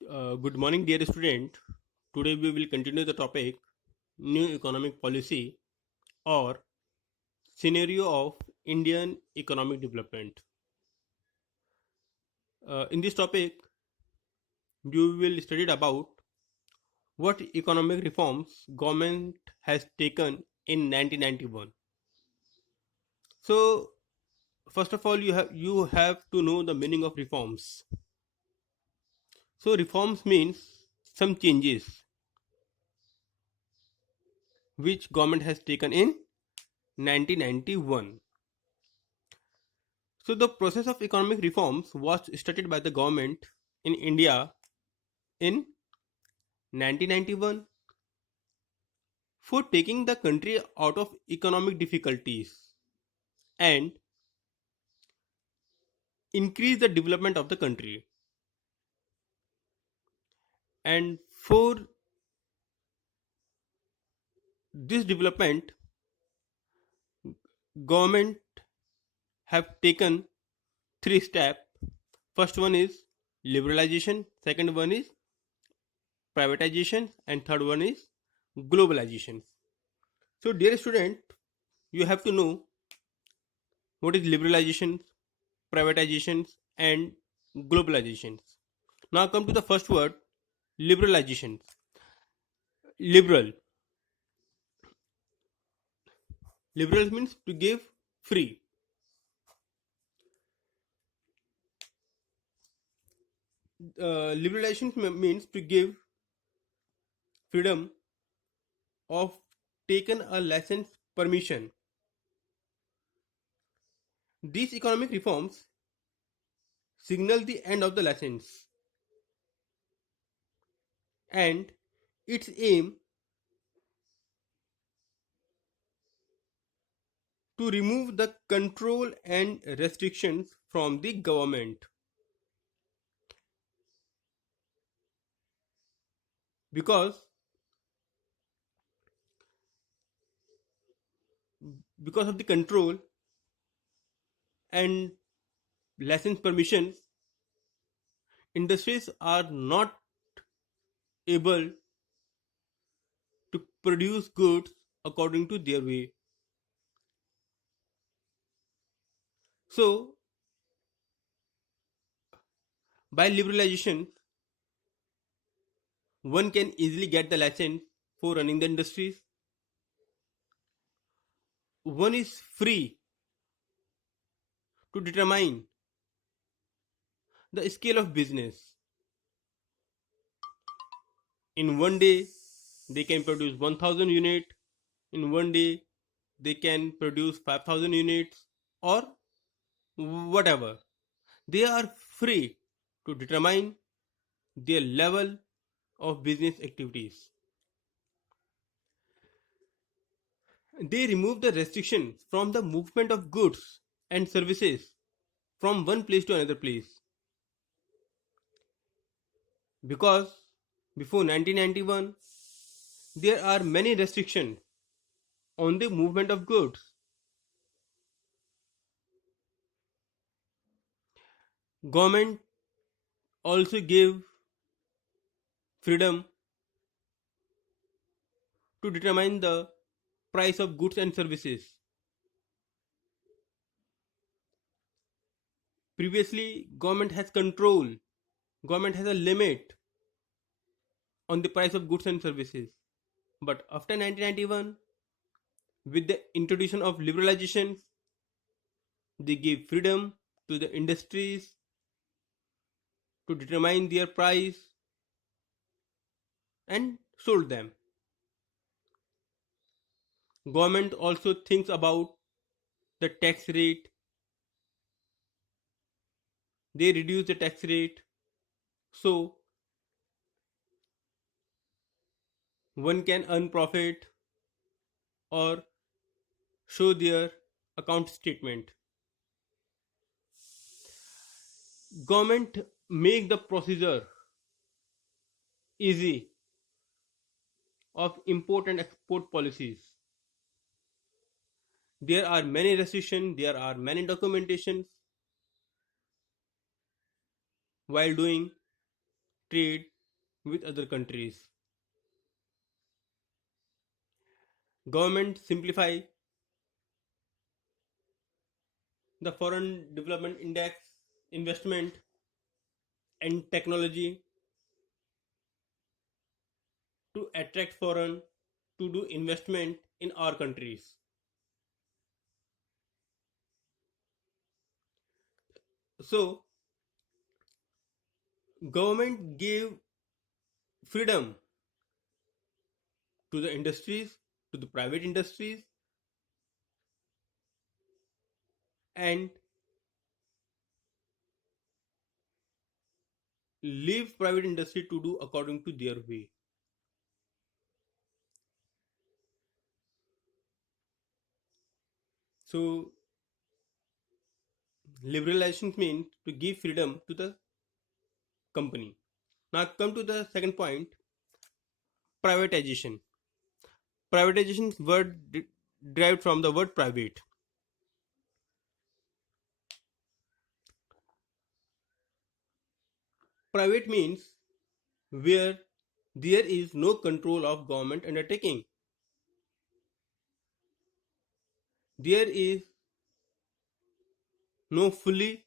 Good morning, dear student. Today we will continue the topic New Economic Policy or Scenario of Indian Economic Development. In this topic, you will study about what economic reforms government has taken in 1991. So, first of all, you have to know the meaning of reforms. So, reforms means some changes which government has taken in 1991. So, the process of economic reforms was started by the government in India in 1991 for taking the country out of economic difficulties and increase the development of the country. And for this development, government have taken three steps. First one is liberalization, second one is privatization, and third one is globalization. So, dear student, you have to know what is liberalization, privatizations, and globalizations. Now come to the first word, liberalizations. Liberal. Liberal means to give free. Liberalization means to give freedom of taken a license permission. These economic reforms signal the end of the license and its aim to remove the control and restrictions from the government because of the control and license permission, industries are not able to produce goods according to their way. So, by liberalization, one can easily get the license for running the industries. One is free to determine the scale of business. In one day, they can produce 1000 units. In one day, they can produce 5000 units or whatever. They are free to determine their level of business activities. They remove the restrictions from the movement of goods and services from one place to another place. Because before 1991, there are many restrictions on the movement of goods. Government also gave freedom to determine the price of goods and services. Previously, government has control, government has a limit on the price of goods and services. But after 1991, with the introduction of liberalization, they gave freedom to the industries to determine their price and sold them. Government also thinks about the tax rate. They reduce the tax rate so one can earn profit or show their account statement. Government make the procedure easy of import and export policies. There are many restrictions, there are many documentations while doing trade with other countries. Government simplify the foreign development index, investment and technology to attract foreign to do investment in our countries. So government gave freedom to the industries, to the private industries, and leave private industry to do according to their way. So liberalization means to give freedom to the company. Now come to the second point, privatization. Privatization word derived from the word private. Private means where there is no control of government undertaking. There is no fully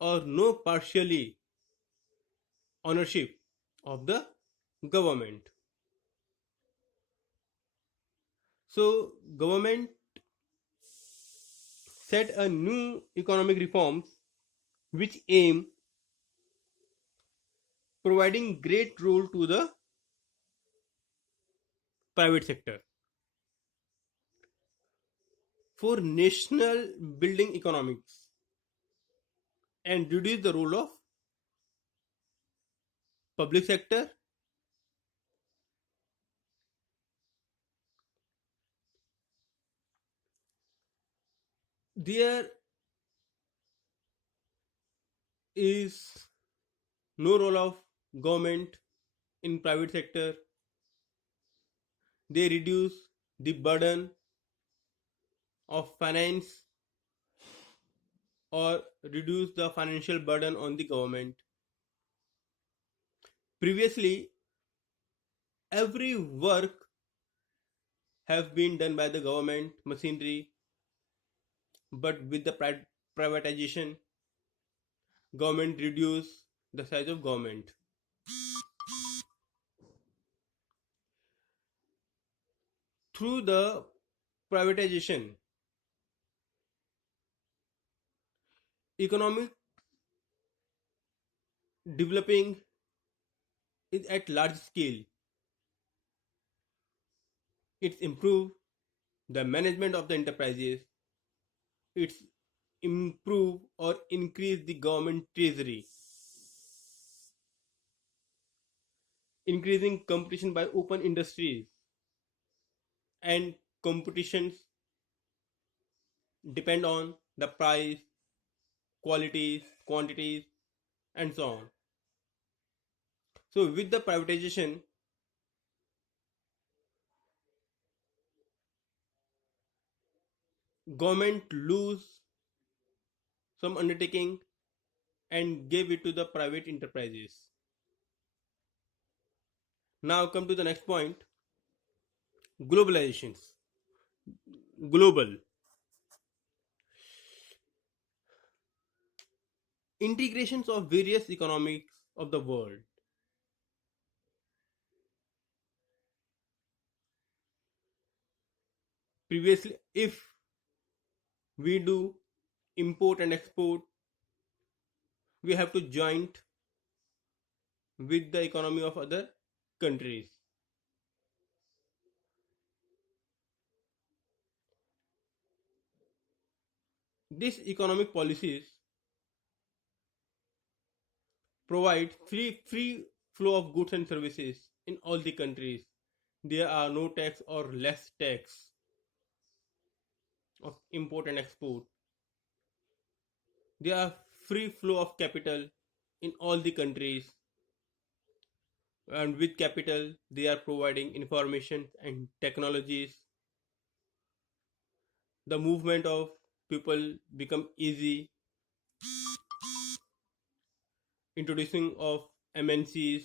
or no partially ownership of the government. So government set a new economic reforms which aim providing great role to the private sector for national building economics and reduce the role of public sector. There is no role of government in private sector. They reduce the burden of finance or reduce the financial burden on the government. Previously, every work have been done by the government machinery, but with the privatization, government reduce the size of government. Through the privatization, economic developing is at large scale. It's improve the management of the enterprises. It's improve or increase the government treasury, increasing competition by open industries, and competitions depend on the price, qualities, quantities, and so on. So with the privatization, government lose some undertaking and gave it to the private enterprises. Now come to the next point, globalizations. Global integrations of various economics of the world. Previously, if we do import and export, we have to joint with the economy of other countries. These economic policies provide free flow of goods and services in all the countries. There are no tax or less tax of import and export. There are free flow of capital in all the countries, and with capital they are providing information and technologies. The movement of people become easy, introducing of MNCs,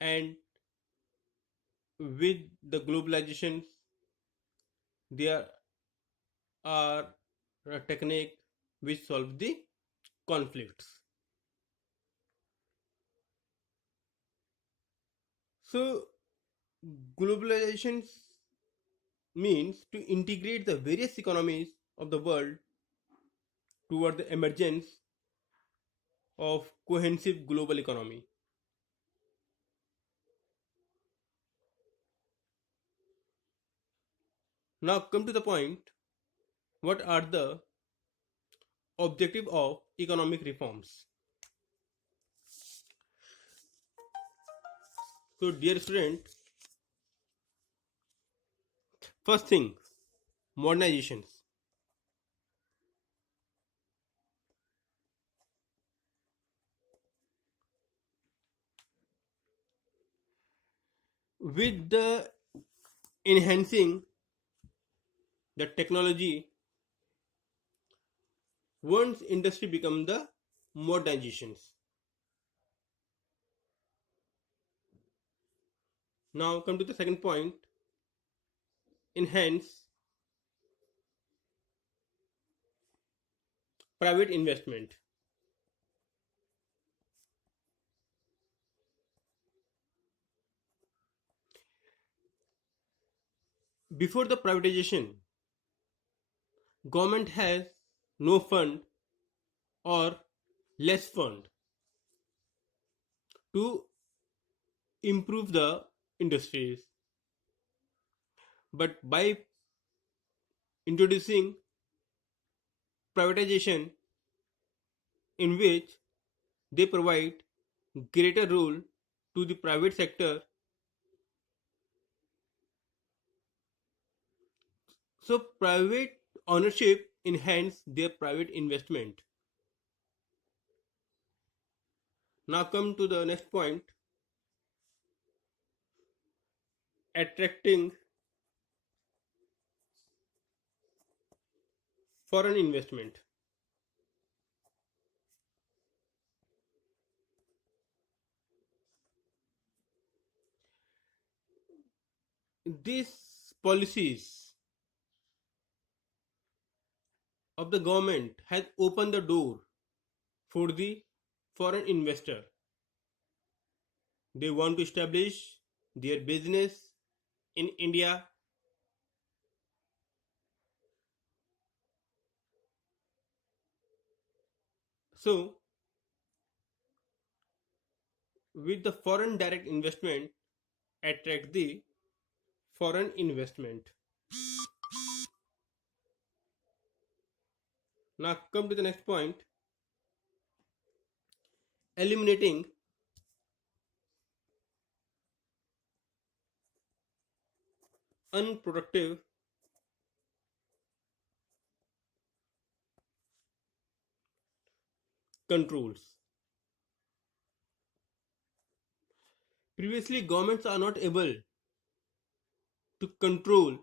and with the globalization there are a technique which solve the conflicts. So globalization means to integrate the various economies of the world toward the emergence of cohesive global economy. Now come to the point, what are the objective of economic reforms? So dear student, first thing, modernizations. With the enhancing the technology, once industry become the modernizations. Now come to the second point, enhance private investment. Before the privatization, government has no fund or less fund to improve the industries. But by introducing privatization, in which they provide greater role to the private sector, so private ownership enhance their private investment. Now come to the next point, attracting foreign investment. These policies of the government has opened the door for the foreign investor. They want to establish their business in India. So with the foreign direct investment, attract the foreign investment. Now come to the next point, eliminating unproductive controls. Previously, governments are not able to control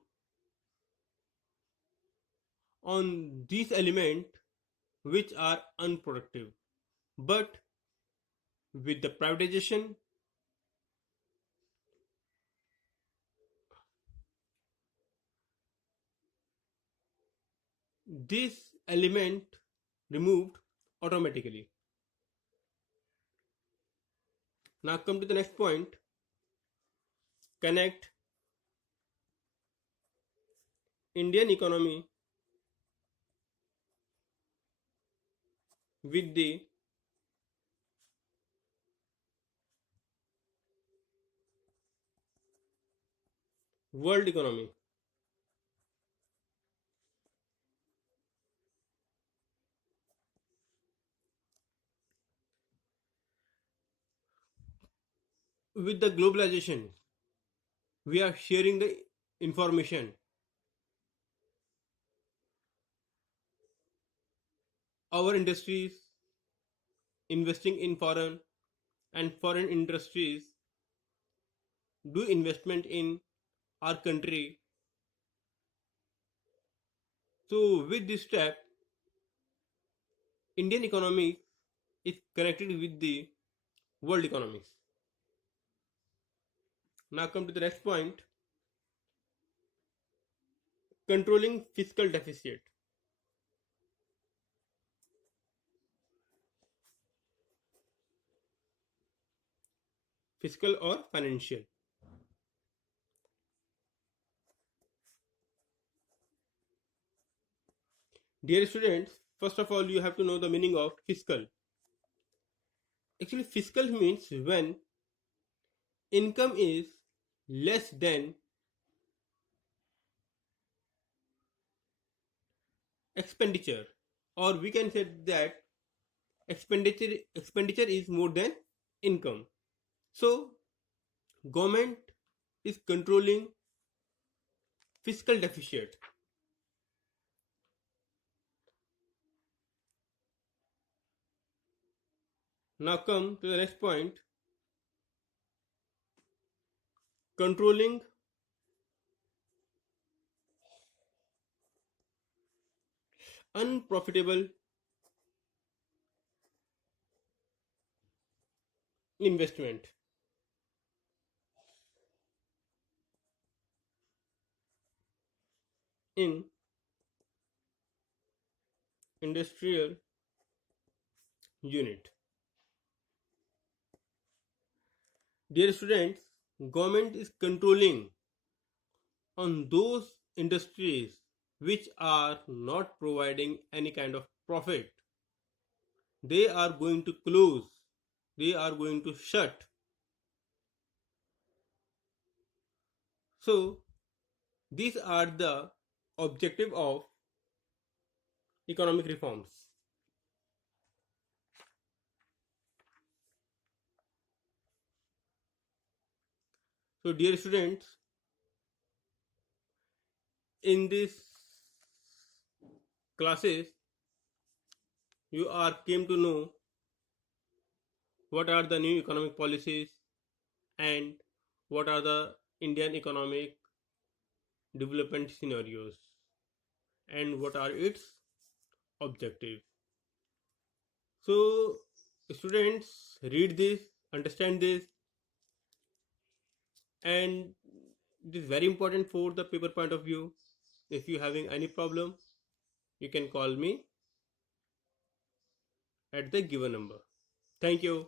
on these elements which are unproductive. But with the privatization, this element removed automatically. Now come to the next point, connect Indian economy with the world economy. With the globalization, we are sharing the information. Our industries investing in foreign and foreign industries do investment in our country. So with this step, Indian economy is connected with the world economies. Now come to the next point, controlling fiscal deficit. Fiscal or financial. Dear students, first of all, you have to know the meaning of fiscal. Actually, fiscal means when income is less than expenditure, or we can say that expenditure is more than income. So, government is controlling fiscal deficit. Now come to the next point, controlling unprofitable investment. In industrial unit. Dear students, government is controlling on those industries which are not providing any kind of profit. They are going to close, they are going to shut. So these are the objective of economic reforms. So dear students, in this classes you are came to know what are the new economic policies and what are the Indian economic development scenarios and what are its objectives. So students, read this, understand this, and it is very important for the paper point of view. If you having any problem, you can call me at the given number. Thank you.